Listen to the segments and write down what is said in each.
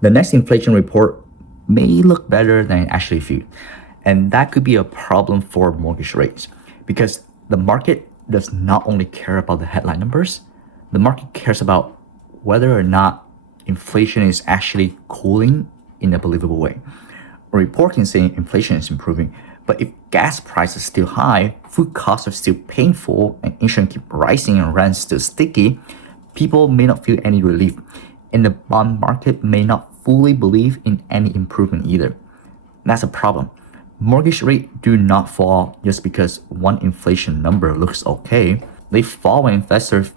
The next inflation report may look better than it actually feels. And that could be a problem for mortgage rates because the market does not only care about the headline numbers, the market cares about whether or not inflation is actually cooling in a believable way. A report can say inflation is improving, but if gas prices are still high, food costs are still painful, and insurance keep rising and rents still sticky, people may not feel any relief, and the bond market may not fully believe in any improvement either. That's a problem. Mortgage rates do not fall just because one inflation number looks okay. They fall when investors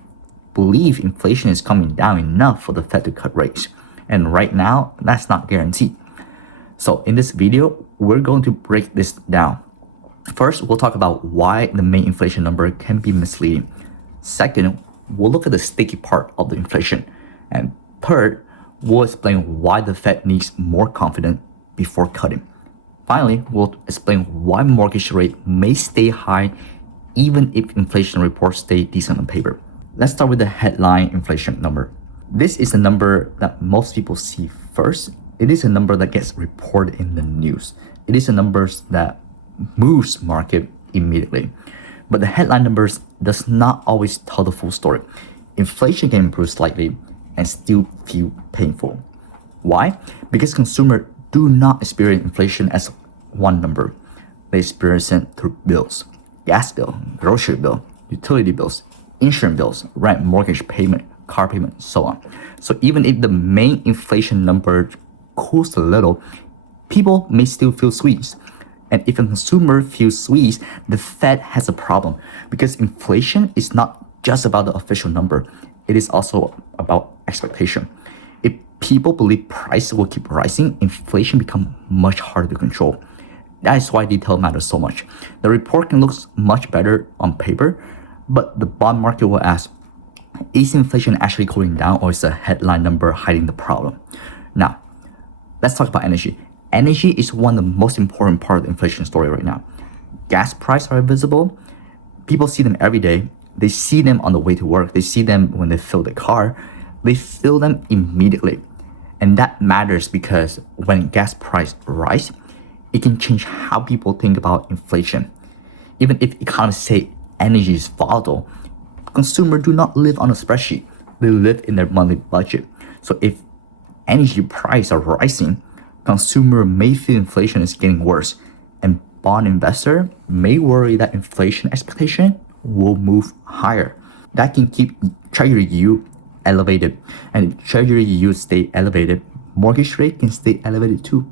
believe inflation is coming down enough for the Fed to cut rates. And right now, that's not guaranteed. So in this video, we're going to break this down. First, we'll talk about why the main inflation number can be misleading. Second, we'll look at the sticky part of the inflation. And third, we'll explain why the Fed needs more confidence before cutting. Finally, we'll explain why mortgage rate may stay high even if inflation reports stay decent on paper. Let's start with the headline inflation number. This is a number that most people see first. It is a number that gets reported in the news. It is a number that moves market immediately. But the headline numbers does not always tell the full story. Inflation can improve slightly and still feel painful. Why? Because consumers do not experience inflation as one number. They experience it through bills, gas bill, grocery bill, utility bills, insurance bills, rent, mortgage payment, car payment, so on. So even if the main inflation number cools a little, people may still feel squeezed. And if a consumer feels squeezed, the Fed has a problem because inflation is not just about the official number. It is also about expectation. If people believe prices will keep rising, inflation becomes much harder to control. That is why detail matters so much. The report can look much better on paper, but the bond market will ask, is inflation actually cooling down or is the headline number hiding the problem? Now, let's talk about energy. Energy is one of the most important part of the inflation story right now. Gas prices are visible. People see them every day. They see them on the way to work. They see them when they fill the car. They feel them immediately. And that matters because when gas price rise, it can change how people think about inflation. Even if economists say energy is volatile, consumers do not live on a spreadsheet. They live in their monthly budget. So if energy prices are rising, consumer may feel inflation is getting worse, and bond investor may worry that inflation expectation will move higher. That can keep Treasury yield elevated, and if Treasury yield stay elevated, mortgage rate can stay elevated too.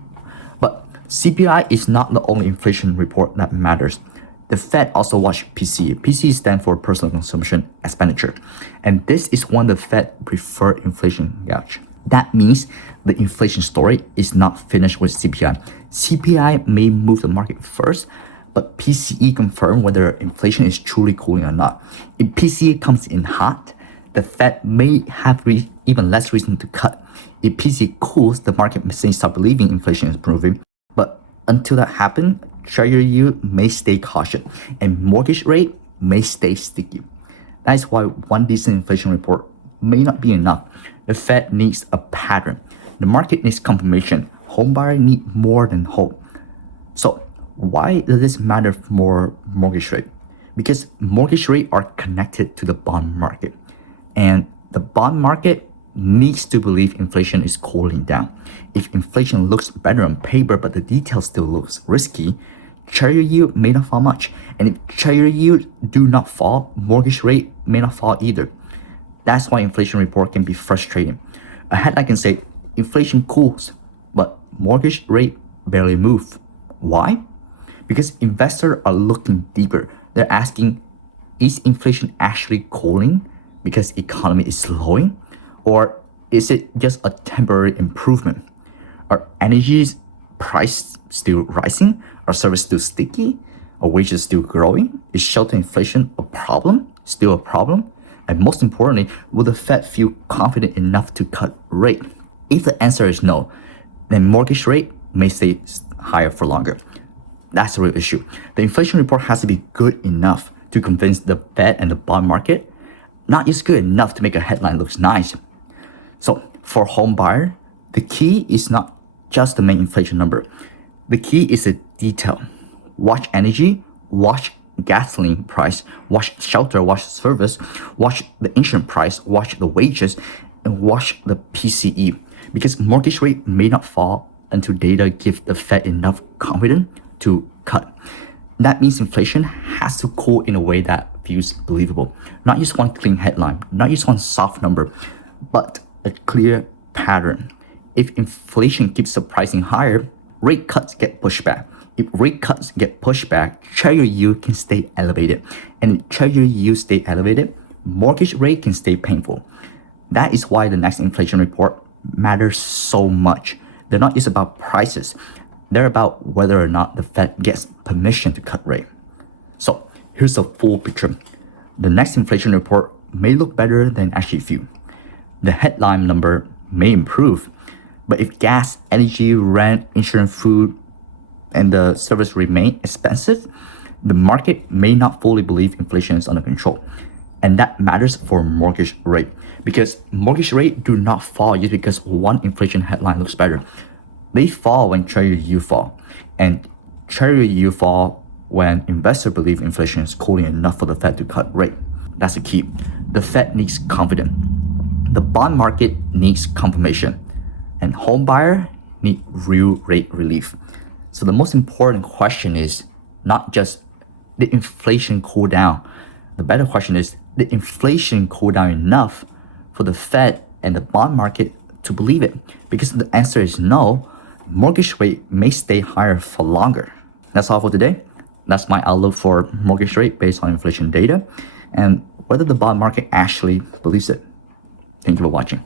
But CPI is not the only inflation report that matters. The Fed also watch PCE. PCE stands for personal consumption expenditure, and this is one of the Fed preferred inflation gauge. That means the inflation story is not finished with CPI. CPI may move the market first, but PCE confirm whether inflation is truly cooling or not. If PCE comes in hot, the Fed may have even less reason to cut. If PCE cools, the market may start believing inflation is improving. But until that happens, Treasury yield may stay cautious and mortgage rate may stay sticky. That is why one decent inflation report may not be enough. The Fed needs a pattern. The market needs confirmation. Home buyers need more than hope. So why does this matter for mortgage rate? Because mortgage rate are connected to the bond market. And the bond market needs to believe inflation is cooling down. If inflation looks better on paper, but the detail still looks risky, Treasury yield may not fall much. And if Treasury yield do not fall, mortgage rate may not fall either. That's why inflation report can be frustrating. A headline can say, inflation cools, but mortgage rate barely move. Why? Because investors are looking deeper. They're asking, is inflation actually cooling because economy is slowing? Or is it just a temporary improvement? Are energy price still rising? Are services still sticky? Are wages still growing? Is shelter inflation a problem? Still a problem? And most importantly, will the Fed feel confident enough to cut rate? If the answer is no, then mortgage rate may stay higher for longer. That's the real issue. The inflation report has to be good enough to convince the Fed and the bond market, not just good enough to make a headline look nice. So for home buyer, The key is not just the main inflation number. The key is the detail. Watch energy, watch gasoline price, watch shelter, watch service, watch the insurance price, watch the wages, and watch the PCE. Because mortgage rate may not fall until data give the Fed enough confidence to cut. That means inflation has to cool in a way that feels believable. Not just one clean headline, not just one soft number, but a clear pattern. If inflation keeps surprising higher, rate cuts get pushed back. If rate cuts get pushed back, Treasury yield can stay elevated. And if Treasury yield stay elevated, mortgage rate can stay painful. That is why the next inflation report matters so much. They're not just about prices. They're about whether or not the Fed gets permission to cut rate. So here's the full picture. The next inflation report may look better than actually feel. The headline number may improve, but if gas, energy, rent, insurance, food, and the service remain expensive, the market may not fully believe inflation is under control. And that matters for mortgage rate, because mortgage rate do not fall just because one inflation headline looks better. They fall when Treasury yield fall, and Treasury yield fall when investors believe inflation is cooling enough for the Fed to cut rate. That's the key. The Fed needs confidence. The bond market needs confirmation, and home buyer need real rate relief. So the most important question is not just did inflation cool down. The better question is, did inflation cool down enough for the Fed and the bond market to believe it? Because if the answer is no, mortgage rate may stay higher for longer. That's all for today. That's my outlook for mortgage rate based on inflation data and whether the bond market actually believes it. Thank you for watching.